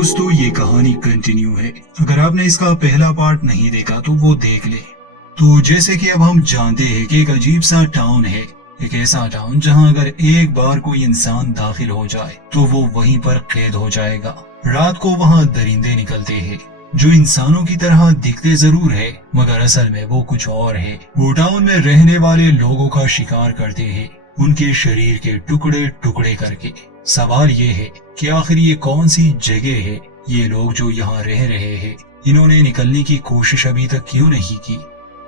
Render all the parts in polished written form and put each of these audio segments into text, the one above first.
दोस्तों ये कहानी कंटिन्यू है। अगर आपने इसका पहला पार्ट नहीं देखा तो वो देख ले। तो जैसे कि अब हम जानते हैं कि एक अजीब सा टाउन है, एक ऐसा टाउन जहां अगर एक बार कोई इंसान दाखिल हो जाए तो वो वहीं पर कैद हो जाएगा। रात को वहां दरिंदे निकलते हैं जो इंसानों की तरह दिखते जरूर है मगर असल में वो कुछ और है। वो टाउन में रहने वाले लोगों का शिकार करते हैं, उनके शरीर के टुकड़े टुकड़े करके। सवाल ये है कि आखिर ये कौन सी जगह है, ये लोग जो यहाँ रह रहे हैं इन्होंने निकलने की कोशिश अभी तक क्यों नहीं की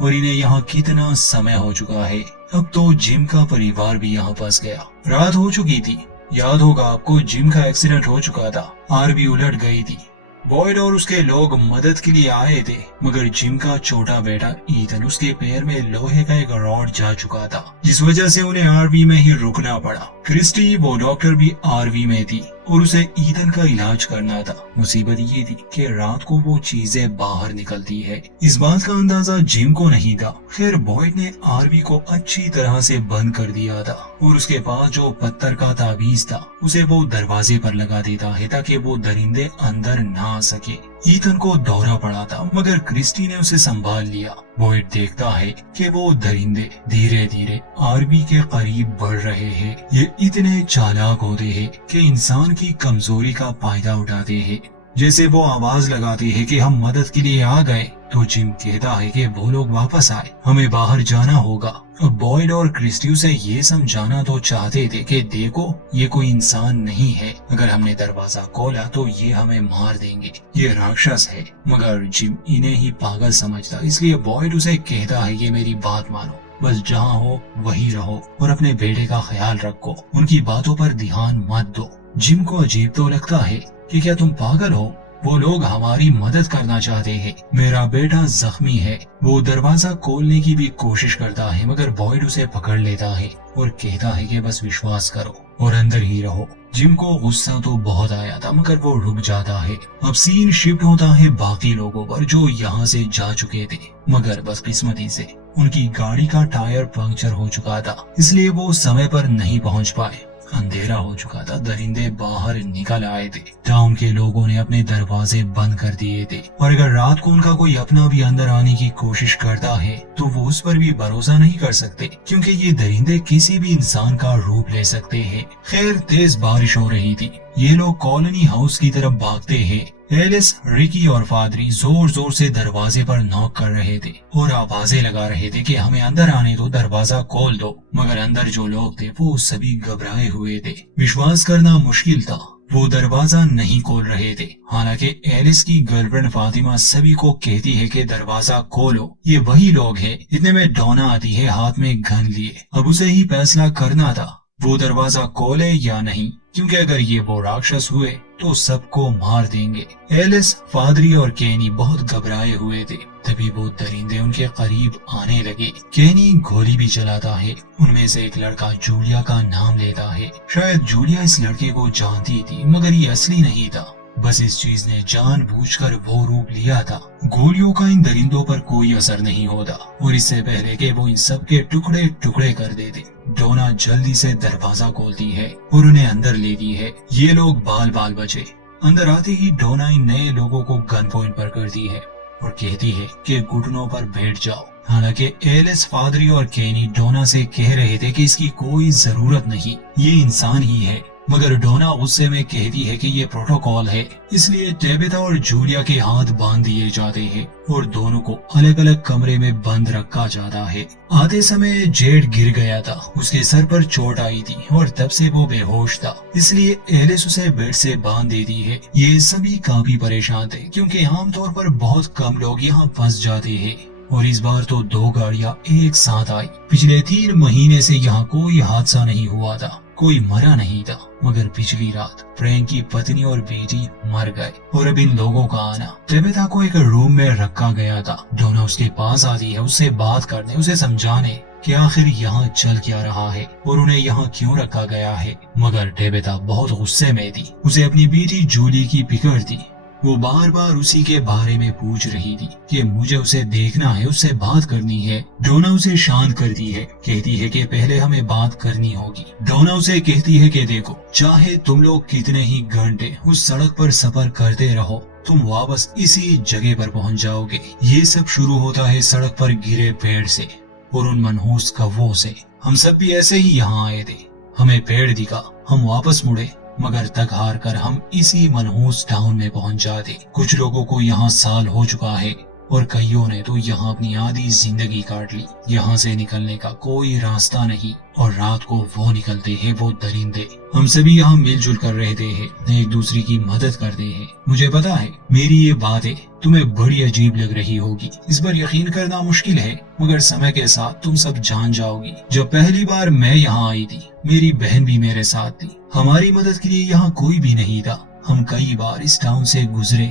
और इन्हें यहाँ कितना समय हो चुका है। अब तो जिम का परिवार भी यहाँ फंस गया। रात हो चुकी थी, याद होगा आपको, जिम का एक्सीडेंट हो चुका था, आरवी उलट गई थी। बॉयड और उसके लोग मदद के लिए आए थे मगर जिम का छोटा बेटा ईथन, उसके पैर में लोहे का एक रॉड जा चुका था जिस वजह से उन्हें आरवी में ही रुकना पड़ा। क्रिस्टी वो डॉक्टर भी आरवी में थी और उसे ईथन का इलाज करना था। मुसीबत ये थी कि रात को वो चीजें बाहर निकलती है, इस बात का अंदाजा जिम को नहीं था। खैर बॉयड ने आरवी को अच्छी तरह से बंद कर दिया था और उसके पास जो पत्थर का ताबीज था उसे वो दरवाजे पर लगा देता है ताकि वो दरिंदे अंदर ना आ सके। ईथन को दौरा पड़ा था मगर क्रिस्टी ने उसे संभाल लिया। बॉयड देखता है कि वो दरिंदे धीरे धीरे आरवी के करीब बढ़ रहे हैं। ये इतने चालाक होते हैं कि इंसान की कमजोरी का फायदा उठाते हैं। जैसे वो आवाज लगाते हैं कि हम मदद के लिए आ गए तो जिम कहता है कि वो लोग वापस आए, हमें बाहर जाना होगा। अब बॉयड और क्रिस्टी उसे ये समझाना तो चाहते थे कि देखो ये कोई इंसान नहीं है, अगर हमने दरवाजा खोला तो ये हमें मार देंगे, ये राक्षस है। मगर जिम इन्हें ही पागल समझता, इसलिए बॉयड उसे कहता है ये मेरी बात मानो, बस जहाँ हो वहीं रहो और अपने बेटे का ख्याल रखो, उनकी बातों पर ध्यान मत दो। जिम को अजीब तो लगता है कि क्या तुम पागल हो, वो लोग हमारी मदद करना चाहते हैं, मेरा बेटा जख्मी है। वो दरवाजा खोलने की भी कोशिश करता है मगर बॉयड उसे पकड़ लेता है और कहता है कि बस विश्वास करो और अंदर ही रहो। जिम को गुस्सा तो बहुत आया था मगर वो रुक जाता है। अब सीन शिफ्ट होता है बाकी लोगों पर जो यहाँ से जा चुके थे मगर बदकिस्मती से उनकी गाड़ी का टायर पंक्चर हो चुका था, इसलिए वो समय पर नहीं पहुँच पाए। अंधेरा हो चुका था, दरिंदे बाहर निकल आए थे। टाउन के लोगों ने अपने दरवाजे बंद कर दिए थे और अगर रात को उनका कोई अपना भी अंदर आने की कोशिश करता है तो वो उस पर भी भरोसा नहीं कर सकते क्योंकि ये दरिंदे किसी भी इंसान का रूप ले सकते हैं। खैर तेज बारिश हो रही थी, ये लोग कॉलोनी हाउस की तरफ भागते हैं। एलिस, रिकी और फादरी जोर जोर से दरवाजे पर नॉक कर रहे थे और आवाजें लगा रहे थे कि हमें अंदर आने दो, दरवाजा खोल दो। मगर अंदर जो लोग थे वो सभी घबराए हुए थे। विश्वास करना मुश्किल था, वो दरवाजा नहीं खोल रहे थे। हालांकि एलिस की गर्लफ्रेंड फातिमा सभी को कहती है कि दरवाजा खोलो, ये वही लोग हैं। इतने में डोना आती है हाथ में गन लिए। अब उसे ही फैसला करना था वो दरवाजा खोले या नहीं, क्योंकि अगर ये वो राक्षस हुए तो सबको मार देंगे। एलिस, फादरी और केनी बहुत घबराए हुए थे। तभी वो दरिंदे उनके करीब आने लगे। केनी गोली भी चलाता है। उनमें से एक लड़का जूलिया का नाम लेता है। शायद जूलिया इस लड़के को जानती थी मगर ये असली नहीं था, बस इस चीज ने जानबूझकर वो रूप लिया था। गोलियों का इन दरिंदों पर कोई असर नहीं होता और इससे पहले कि वो इन सब के टुकड़े टुकड़े कर देते, डोना जल्दी से दरवाजा खोलती है और उन्हें अंदर लेती है। ये लोग बाल बाल बचे। अंदर आते ही डोना इन नए लोगों को गन पॉइंट पर करती है और कहती है कि घुटनों पर बैठ जाओ। हालांकि एलिस, फादरी और केनी डोना से कह रहे थे कि इसकी कोई जरूरत नहीं, ये इंसान ही है। मगर डोना गुस्से में कहती है कि ये प्रोटोकॉल है, इसलिए टेबिथा और जूलिया के हाथ बांध दिए जाते हैं और दोनों को अलग अलग कमरे में बंद रखा जाता है। आते समय जेड गिर गया था, उसके सर पर चोट आई थी और तब से वो बेहोश था, इसलिए एलिस उसे बेड से बांध देती है। ये सभी काफी परेशान थे क्योंकि आमतौर पर बहुत कम लोग यहाँ फंस जाते हैं और इस बार तो 2 गाड़ियां एक साथ आई। पिछले 3 महीने से यहाँ कोई हादसा नहीं हुआ था, कोई मरा नहीं था, मगर पिछली रात फ्रैंक की पत्नी और बेटी मर गए और अब इन लोगों का आना। टेबिथा को एक रूम में रखा गया था। डोना उसके पास आती है उससे बात करने, उसे समझाने कि आखिर यहाँ चल क्या रहा है और उन्हें यहाँ क्यों रखा गया है। मगर टेबिथा बहुत गुस्से में थी, उसे अपनी बेटी जूली की फिक्र थी। वो बार बार उसी के बारे में पूछ रही थी कि मुझे उसे देखना है, उससे बात करनी है। डोना उसे शांत करती है, कहती है कि पहले हमें बात करनी होगी। डोना उसे कहती है कि देखो, चाहे तुम लोग कितने ही घंटे उस सड़क पर सफर करते रहो, तुम वापस इसी जगह पर पहुंच जाओगे। ये सब शुरू होता है सड़क पर गिरे पेड़ से और उन मनहूस कौवों से। हम सब भी ऐसे ही यहाँ आए थे, हमें पेड़ दिखा, हम वापस मुड़े, मगर थक हार कर हम इसी मनहूस टाउन में पहुंच जाते। कुछ लोगों को यहाँ साल हो चुका है और कईयों ने तो यहाँ अपनी आधी जिंदगी काट ली। यहाँ से निकलने का कोई रास्ता नहीं और रात को वो निकलते हैं, वो दरिंदे। हम सभी यहाँ मिलजुल कर रहते हैं, एक दूसरे की मदद करते हैं। मुझे पता है मेरी ये बातें तुम्हें बड़ी अजीब लग रही होगी, इस पर यकीन करना मुश्किल है, मगर समय के साथ तुम सब जान जाओगी। जब पहली बार मैं यहाँ आई थी, मेरी बहन भी मेरे साथ थी। हमारी मदद के लिए यहाँ कोई भी नहीं था। हम कई बार इस टाउन से गुजरे,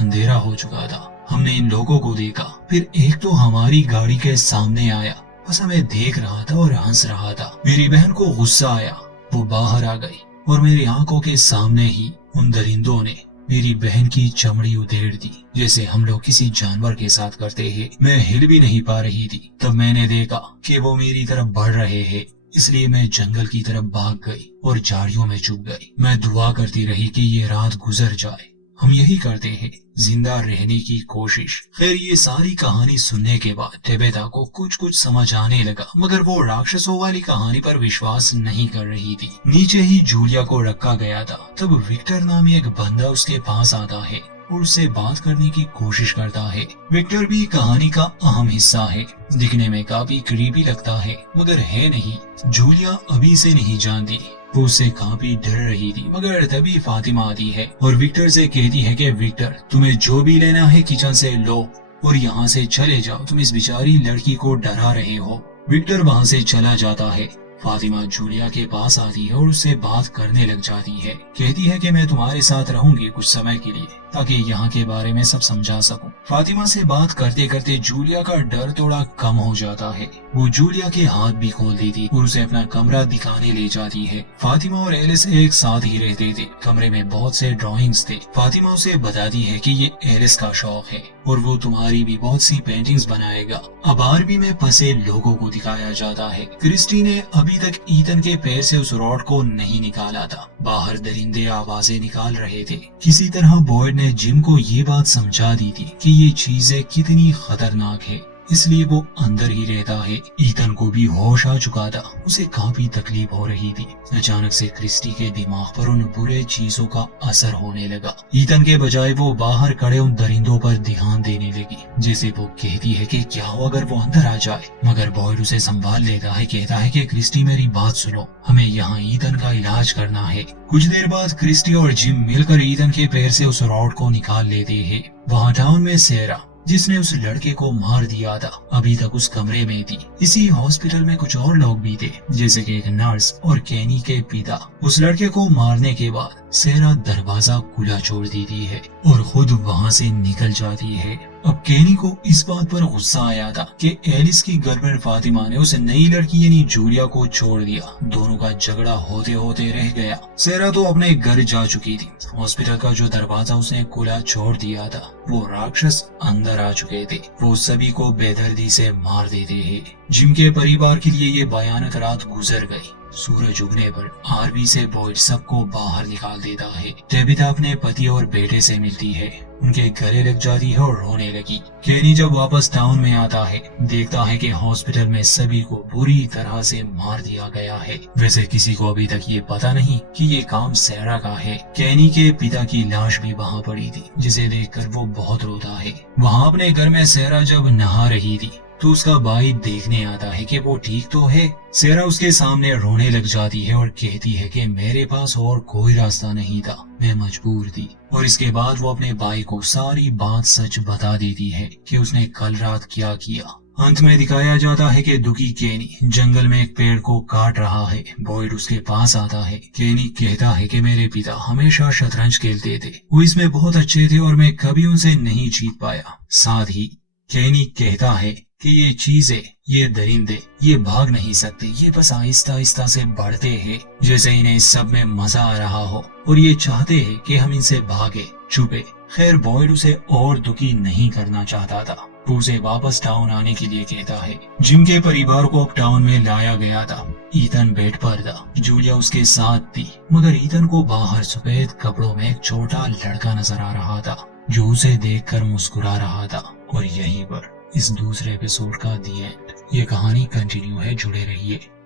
अंधेरा हो चुका था। हमने इन लोगों को देखा, फिर एक तो हमारी गाड़ी के सामने आया, बस हमें देख रहा था और हंस रहा था। मेरी बहन को गुस्सा आया, वो बाहर आ गई और मेरी आंखों के सामने ही उन दरिंदों ने मेरी बहन की चमड़ी उधेड़ दी, जैसे हम लोग किसी जानवर के साथ करते हैं। मैं हिल भी नहीं पा रही थी। तब मैंने देखा कि वो मेरी तरफ बढ़ रहे हैं, इसलिए मैं जंगल की तरफ भाग गई और झाड़ियों में छुप गई। मैं दुआ करती रही कि ये रात गुजर जाए। हम यही करते हैं, जिंदा रहने की कोशिश। खैर, ये सारी कहानी सुनने के बाद टेबेता को कुछ समझ आने लगा, मगर वो राक्षसों वाली कहानी पर विश्वास नहीं कर रही थी। नीचे ही जूलिया को रखा गया था। तब विक्टर नामी एक बंदा उसके पास आता है और उससे बात करने की कोशिश करता है। विक्टर भी कहानी का अहम हिस्सा है, दिखने में काफी क्रीपी लगता है, मगर है नहीं। जूलिया अभी से नहीं जानती, वो उससे काफी डर रही थी। मगर तभी फातिमा आती है और विक्टर से कहती है कि विक्टर, तुम्हें जो भी लेना है किचन से लो और यहाँ से चले जाओ, तुम इस बेचारी लड़की को डरा रहे हो। विक्टर वहाँ से चला जाता है। फातिमा जूलिया के पास आती है और उससे बात करने लग जाती है। कहती है कि मैं तुम्हारे साथ रहूंगी कुछ समय के लिए, ताकि यहाँ के बारे में सब समझा सकूं। फातिमा से बात करते करते जूलिया का डर थोड़ा कम हो जाता है। वो जूलिया के हाथ भी खोल देती और उसे अपना कमरा दिखाने ले जाती है। फातिमा और एलिस एक साथ ही रहते थे। कमरे में बहुत से ड्राइंग्स थे। फातिमा उसे बताती है कि ये एलिस का शौक है और वो तुम्हारी भी बहुत सी पेंटिंग्स बनाएगा। अब आरबी में फंसे लोगों को दिखाया जाता है। क्रिस्टी ने अभी तक ईथन के पैर से उस रॉड को नहीं निकाला था। बाहर दरिंदे आवाजें निकाल रहे थे। किसी तरह बॉयड ने जिम को ये बात समझा दी थी कि ये चीजें कितनी खतरनाक है, इसलिए वो अंदर ही रहता है। ईथन को भी होश आ चुका था, उसे काफी तकलीफ हो रही थी। अचानक से क्रिस्टी के दिमाग पर उन बुरे चीजों का असर होने लगा। ईथन के बजाय वो बाहर खड़े उन दरिंदों पर ध्यान देने लगी, जैसे वो कहती है कि क्या हो अगर वो अंदर आ जाए। मगर बॉयड उसे संभाल लेता है, कहता है कि क्रिस्टी मेरी बात सुनो, हमें यहाँ ईथन का इलाज करना है। कुछ देर बाद क्रिस्टी और जिम मिलकर ईथन के पैर से उस रॉड को निकाल लेते हैं। वहाँ टाउन में सेरा, जिसने उस लड़के को मार दिया था, अभी तक उस कमरे में थी। इसी हॉस्पिटल में कुछ और लोग भी थे, जैसे कि एक नर्स और केनी के पिता। उस लड़के को मारने के बाद सेरा दरवाजा खुला छोड़ देती है और खुद वहाँ से निकल जाती है। अब केनी को इस बात पर गुस्सा आया था कि एलिस की गर्लफ्रेंड फातिमा ने उस नई लड़की यानी जूलिया को छोड़ दिया। दोनों का झगड़ा होते होते रह गया। सेरा तो अपने घर जा चुकी थी। हॉस्पिटल का जो दरवाजा उसने खुला छोड़ दिया था, वो राक्षस अंदर आ चुके थे। वो सभी को बेदर्दी से मार देते हैं। जिम के परिवार के लिए ये भयानक रात गुजर गई। सूरज उगने पर आरबी से बॉयड सबको बाहर निकाल देता है। टेबिथा अपने पति और बेटे से मिलती है, उनके गले लग जाती है और रोने लगी। केनी जब वापस टाउन में आता है, देखता है कि हॉस्पिटल में सभी को बुरी तरह से मार दिया गया है। वैसे किसी को अभी तक ये पता नहीं कि ये काम सेरा का है। केनी के पिता की लाश भी वहाँ पड़ी थी, जिसे देखकर वो बहुत रोता है। वहाँ अपने घर में सेरा जब नहा रही थी तो उसका भाई देखने आता है कि वो ठीक तो है। सेरा उसके सामने रोने लग जाती है और कहती है कि मेरे पास और कोई रास्ता नहीं था, मैं मजबूर थी। और इसके बाद वो अपने भाई को सारी बात सच बता देती है कि उसने कल रात क्या किया। अंत में दिखाया जाता है कि दुखी केनी जंगल में एक पेड़ को काट रहा है। बॉयड उसके पास आता है। केनी कहता है कि मेरे पिता हमेशा शतरंज खेलते थे, वो इसमें बहुत अच्छे थे और मैं कभी उनसे नहीं जीत पाया। साथ ही केनी कहता है कि ये चीजें, ये दरिंदे, ये भाग नहीं सकते, ये बस आहिस्ता आहिस्ता से बढ़ते हैं, जैसे इन्हें इस सब में मजा आ रहा हो और ये चाहते हैं कि हम इनसे भागे, छुपे خیر بوائڈ اسے اور دکھی نہیں کرنا چاہتا تھا، وہ اسے واپس ٹاؤن آنے کے لیے کہتا ہے۔ جم کے پریوار کو اب ٹاؤن میں لایا گیا تھا۔ ایتھن بیڈ پر تھا، جولیا اس کے ساتھ تھی، مگر ایتھن کو باہر سفید کپڑوں میں ایک چھوٹا لڑکا نظر آ رہا تھا جو اسے دیکھ کر مسکرا رہا تھا۔ اور یہیں پر اس دوسرے ایپیسوڈ کا دی اینڈ۔ یہ کہانی کنٹینیو ہے، جڑے رہیے۔